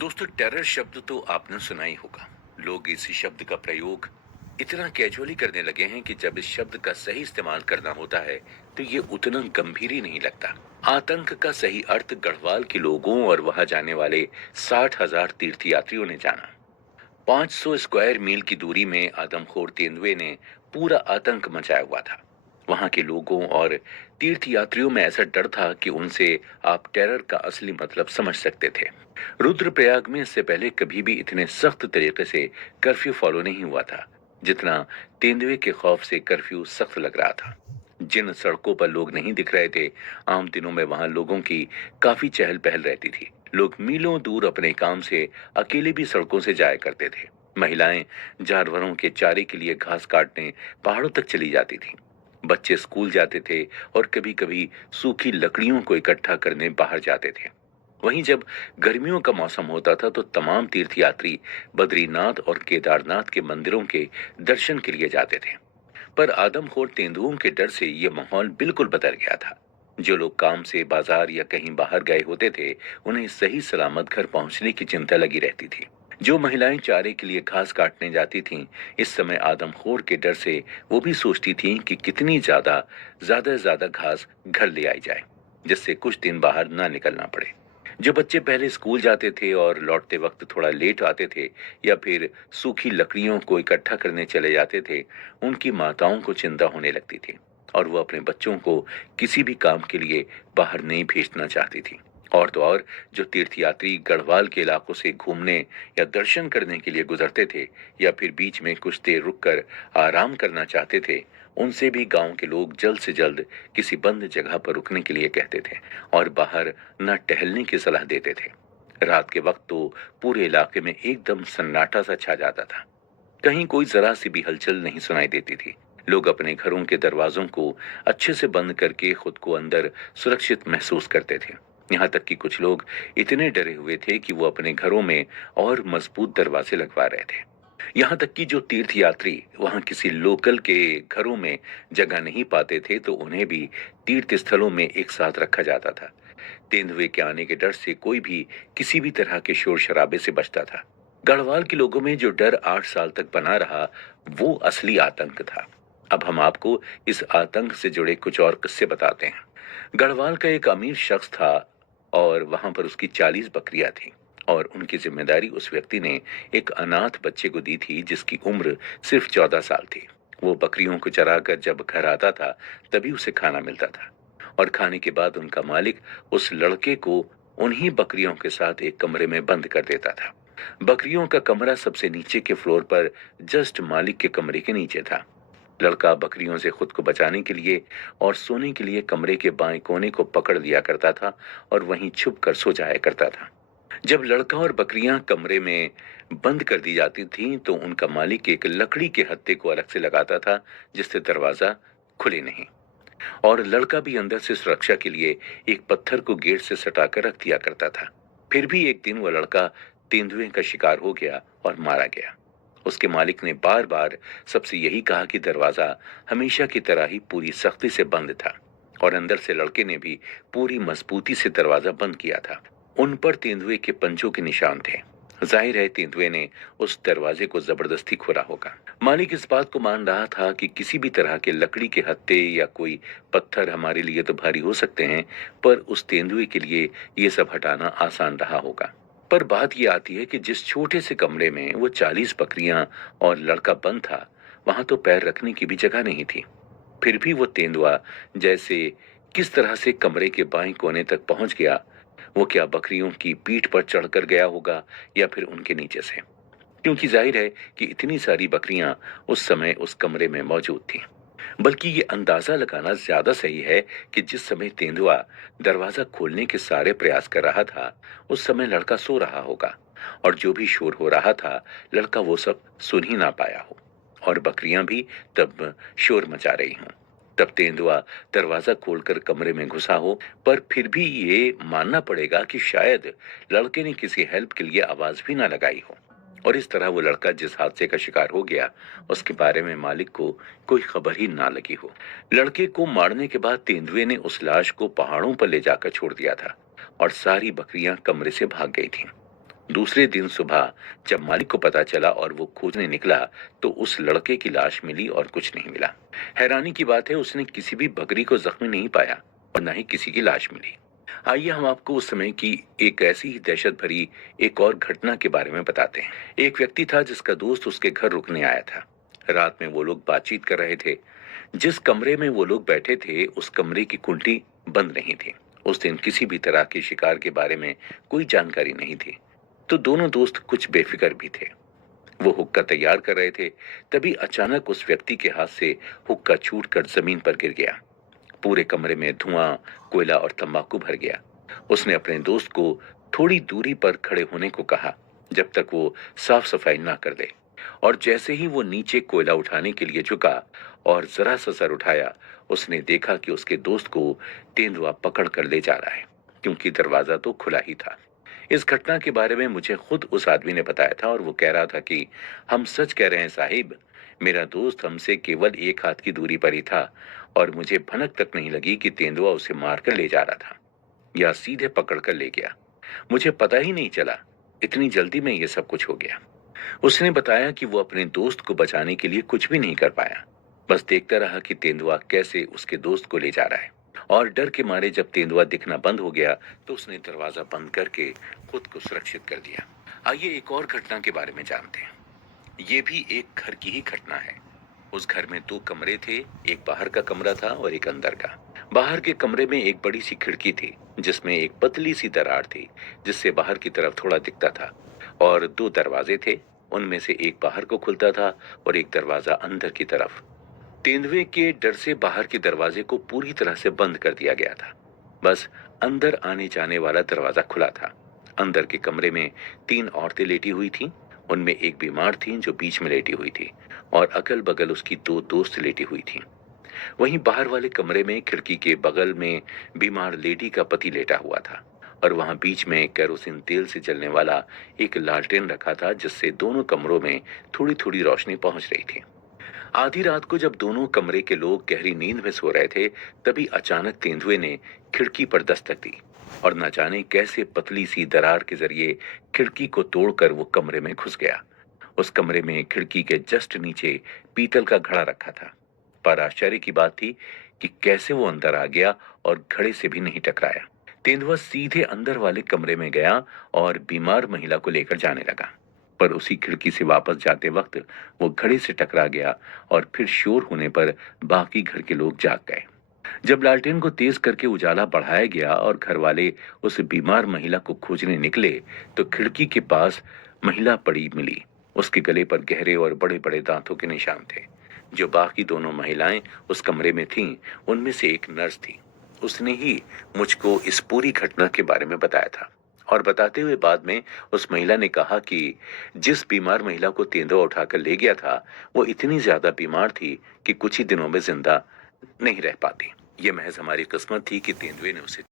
दोस्तों, टेरर शब्द तो आपने सुना ही होगा। लोग इसी शब्द का प्रयोग इतना कैजुअली करने लगे हैं कि जब इस शब्द का सही इस्तेमाल करना होता है तो ये उतना गंभीर ही नहीं लगता। आतंक का सही अर्थ गढ़वाल के लोगों और वहां जाने वाले 60,000 तीर्थयात्रियों ने जाना। 500 स्क्वायर मील की दूरी में आदमखोर तेंदुए ने पूरा आतंक मचाया हुआ था। वहां के लोगों और तीर्थयात्रियों में ऐसा डर था कि उनसे आप टेरर का असली मतलब समझ सकते थे। रुद्रप्रयाग में इससे पहले कभी भी इतने सख्त तरीके से कर्फ्यू फॉलो नहीं हुआ था जितना तेंदुए के खौफ से कर्फ्यू सख्त लग रहा था। जिन सड़कों पर लोग नहीं दिख रहे थे, आम दिनों में वहां लोगों की काफी चहल पहल रहती थी। लोग मीलों दूर अपने काम से अकेले भी सड़कों से जाया करते थे। महिलाएं जानवरों के चारे के लिए घास काटने पहाड़ों तक चली जाती थीं। बच्चे स्कूल जाते थे और कभी कभी सूखी लकड़ियों को इकट्ठा करने बाहर जाते थे। वहीं जब गर्मियों का मौसम होता था तो तमाम तीर्थयात्री बद्रीनाथ और केदारनाथ के मंदिरों के दर्शन के लिए जाते थे। पर आदमखोर तेंदुओं के डर से ये माहौल बिल्कुल बदल गया था। जो लोग काम से बाजार या कहीं बाहर गए होते थे, उन्हें सही सलामत घर पहुंचने की चिंता लगी रहती थी। जो महिलाएं चारे के लिए घास काटने जाती थीं, इस समय आदमखोर के डर से वो भी सोचती थीं कि कितनी ज्यादा घास घर ले आई जाए, जिससे कुछ दिन बाहर ना निकलना पड़े। जो बच्चे पहले स्कूल जाते थे और लौटते वक्त थोड़ा लेट आते थे या फिर सूखी लकड़ियों को इकट्ठा करने चले जाते थे, उनकी माताओं को चिंता होने लगती थी और वो अपने बच्चों को किसी भी काम के लिए बाहर नहीं भेजना चाहती थी। और तो और, जो तीर्थयात्री गढ़वाल के इलाकों से घूमने या दर्शन करने के लिए गुजरते थे या फिर बीच में कुछ देर रुककर आराम करना चाहते थे, उनसे भी गांव के लोग जल्द से जल्द किसी बंद जगह पर रुकने के लिए कहते थे और बाहर न टहलने की सलाह देते थे। रात के वक्त तो पूरे इलाके में एकदम सन्नाटा सा छा जाता था। कहीं कोई जरा सी भी हलचल नहीं सुनाई देती थी। लोग अपने घरों के दरवाजों को अच्छे से बंद करके खुद को अंदर सुरक्षित महसूस करते थे। यहाँ तक कि कुछ लोग इतने डरे हुए थे कि वो अपने घरों में और मजबूत दरवाजे लगवा रहे थे। यहाँ तक कि जो तीर्थयात्री वहां किसी लोकल के घरों में जगह नहीं पाते थे तो उन्हें भी तीर्थ स्थलों में एक साथ रखा जाता था। तेंदुए के आने के डर से कोई भी किसी भी तरह के शोर शराबे से बचता था। गढ़वाल के लोगों में जो डर 8 साल तक बना रहा, वो असली आतंक था। अब हम आपको इस आतंक से जुड़े कुछ और किस्से बताते हैं। गढ़वाल का एक अमीर शख्स था और वहां पर उसकी 40 बकरियां थीं और उनकी जिम्मेदारी उस व्यक्ति ने एक अनाथ बच्चे को दी थी जिसकी उम्र सिर्फ 14 साल थी। वो बकरियों को चराकर जब घर आता था तभी उसे खाना मिलता था और खाने के बाद उनका मालिक उस लड़के को उन्हीं बकरियों के साथ एक कमरे में बंद कर देता था। बकरियों का कमरा सबसे नीचे के फ्लोर पर जस्ट मालिक के कमरे के नीचे था। लड़का बकरियों से खुद को बचाने के लिए और सोने के लिए कमरे के बाएं कोने को पकड़ लिया करता था और वहीं छुप कर सो जाया करता था। जब लड़का और बकरियां कमरे में बंद कर दी जाती थीं तो उनका मालिक एक लकड़ी के हत्थे को अलग से लगाता था जिससे दरवाजा खुले नहीं, और लड़का भी अंदर से सुरक्षा के लिए एक पत्थर को गेट से सटाकर रख दिया करता था। फिर भी एक दिन वह लड़का तेंदुए का शिकार हो गया और मारा गया। उसके मालिक ने बार बार सबसे यही कहा कि दरवाजा हमेशा की तरह ही पूरी सख्ती से बंद था और अंदर से लड़के ने भी पूरी मजबूती से दरवाजा बंद किया था। उन पर तेंदुए के पंजों के निशान थे। जाहिर है तेंदुए ने उस दरवाजे को जबरदस्ती खोला होगा। मालिक इस बात को मान रहा था कि किसी भी तरह के लकड़ी के हत्थे या कोई पत्थर हमारे लिए तो भारी हो सकते हैं, पर उस तेंदुए के लिए ये सब हटाना आसान रहा होगा। पर बात ये आती है कि जिस छोटे से कमरे में वो 40 बकरियां और लड़का बंद था, वहां तो पैर रखने की भी जगह नहीं थी। फिर भी वो तेंदुआ जैसे किस तरह से कमरे के बाएं कोने तक पहुंच गया। वो क्या बकरियों की पीठ पर चढ़कर गया होगा या फिर उनके नीचे से, क्योंकि जाहिर है कि इतनी सारी बकरियां उस समय उस कमरे में मौजूद थीं। बल्कि ये अंदाजा लगाना ज्यादा सही है कि जिस समय तेंदुआ दरवाजा खोलने के सारे प्रयास कर रहा था, उस समय लड़का सो रहा होगा और जो भी शोर हो रहा था, लड़का वो सब सुन ही ना पाया हो और बकरियां भी तब शोर मचा रही हों। तब तेंदुआ दरवाजा खोलकर कमरे में घुसा हो, पर फिर भी ये मानना पड़ेगा कि शायद लड़के ने किसी हेल्प के लिए आवाज भी ना लगाई हो और इस तरह वो लड़का जिस हादसे का शिकार हो गया, उसके बारे में मालिक को कोई खबर ही ना लगी हो। लड़के को मारने के बाद तेंदुए ने उस लाश को पहाड़ों पर ले जाकर छोड़ दिया था और सारी बकरियां कमरे से भाग गई थीं। दूसरे दिन सुबह जब मालिक को पता चला और वो खोजने निकला तो उस लड़के की लाश मिली और कुछ नहीं मिला। हैरानी की बात है, उसने किसी भी बकरी को जख्मी नहीं पाया और न ही किसी की लाश मिली। आइए हम आपको उस समय की एक ऐसी ही दहशत भरी एक और घटना के बारे में बताते हैं। एक व्यक्ति था जिसका दोस्त उसके घर रुकने आया था। रात में वो लोग बातचीत कर रहे थे। जिस कमरे में वो लोग बैठे थे उस कमरे की कुंडी बंद नहीं थी। उस दिन किसी भी तरह के शिकार के बारे में कोई जानकारी नहीं थी, तो दोनों दोस्त कुछ बेफिक्र भी थे। वो हुक्का तैयार कर रहे थे, तभी अचानक उस व्यक्ति के हाथ से हुक्का छूटकर जमीन पर गिर गया। पूरे कमरे में धुआं, कोयला और तंबाकू भर गया। उसने अपने दोस्त को थोड़ी दूरी पर खड़े होने को कहा जब तक वो साफ सफाई ना कर दे। और जैसे ही वो नीचे कोयला उठाने के लिए झुका और जरा सा सर उठाया, उसने देखा कि उसके दोस्त को तेंदुआ पकड़ कर ले जा रहा है, क्योंकि दरवाजा तो खुला ही था। इस घटना के बारे में मुझे खुद उस आदमी ने बताया था और वो कह रहा था कि हम सच कह रहे हैं साहिब, मेरा दोस्त हमसे केवल एक हाथ की दूरी पर ही था और मुझे भनक तक नहीं लगी कि तेंदुआ उसे मारकर ले जा रहा था या सीधे पकड़ कर ले गया। मुझे पता ही नहीं चला, इतनी जल्दी में ये सब कुछ हो गया। उसने बताया कि वो अपने दोस्त को बचाने के लिए कुछ भी नहीं कर पाया, बस देखता रहा कि तेंदुआ कैसे उसके दोस्त को ले जा रहा है। और डर के मारे जब तेंदुआ दिखना बंद हो गया तो उसने दरवाजा बंद करके खुद को सुरक्षित कर दिया। आइए एक और घटना के बारे में जानते हैं। ये भी एक घर की ही घटना है। उस घर में दो कमरे थे, एक बाहर का कमरा था और एक अंदर का। बाहर के कमरे में एक बड़ी सी खिड़की थी जिसमें एक पतली सी दरार थी जिससे बाहर की तरफ थोड़ा दिखता था, और दो दरवाजे थे, उनमें से एक बाहर को खुलता था और एक दरवाजा अंदर की तरफ। तेंदुए के डर से बाहर के दरवाजे को पूरी तरह से बंद कर दिया गया था, बस अंदर आने जाने वाला दरवाजा खुला था। अंदर के कमरे में तीन औरतें लेटी हुई थीं, उनमें एक बीमार थी जो बीच में लेटी हुई थी और अगल बगल उसकी दो दोस्त लेटी हुई थीं। वहीं बाहर वाले कमरे में खिड़की के बगल में बीमार लेडी का पति लेटा हुआ था और वहां बीच में केरोसिन तेल से जलने वाला एक लालटेन रखा था जिससे दोनों कमरों में थोड़ी थोड़ी रोशनी पहुंच रही थी। आधी रात को जब दोनों कमरे के लोग गहरी नींद में सो रहे थे, तभी अचानक तेंदुए ने खिड़की पर दस्तक दी और न जाने कैसे पतली सी दरार के जरिए खिड़की को तोड़कर वो कमरे में घुस गया। उस कमरे में खिड़की के जस्ट नीचे पीतल का घड़ा रखा था, पर आश्चर्य की बात थी कि कैसे वो अंदर आ गया और घड़े से भी नहीं टकराया। तेंदुआ सीधे अंदर वाले कमरे में गया और बीमार महिला को लेकर जाने लगा, पर उसी खिड़की से वापस जाते वक्त वो घड़े से टकरा गया और फिर शोर होने पर बाकी घर के लोग जाग गए। जब लालटेन को तेज करके उजाला बढ़ाया गया और घर वाले उस बीमार महिला को खोजने निकले तो खिड़की के पास महिला पड़ी मिली। उसके गले पर गहरे और बड़े बड़े दांतों के निशान थे। जो बाकी दोनों महिलाएं उस कमरे में थीं, उनमें से एक नर्स थी। उसने ही मुझको इस पूरी घटना के बारे में बताया था और बताते हुए बाद में उस महिला ने कहा कि जिस बीमार महिला को तेंदुआ उठाकर ले गया था वो इतनी ज्यादा बीमार थी कि कुछ ही दिनों में जिंदा नहीं रह पाती। ये महज हमारी किस्मत थी कि तेंदुए ने उसे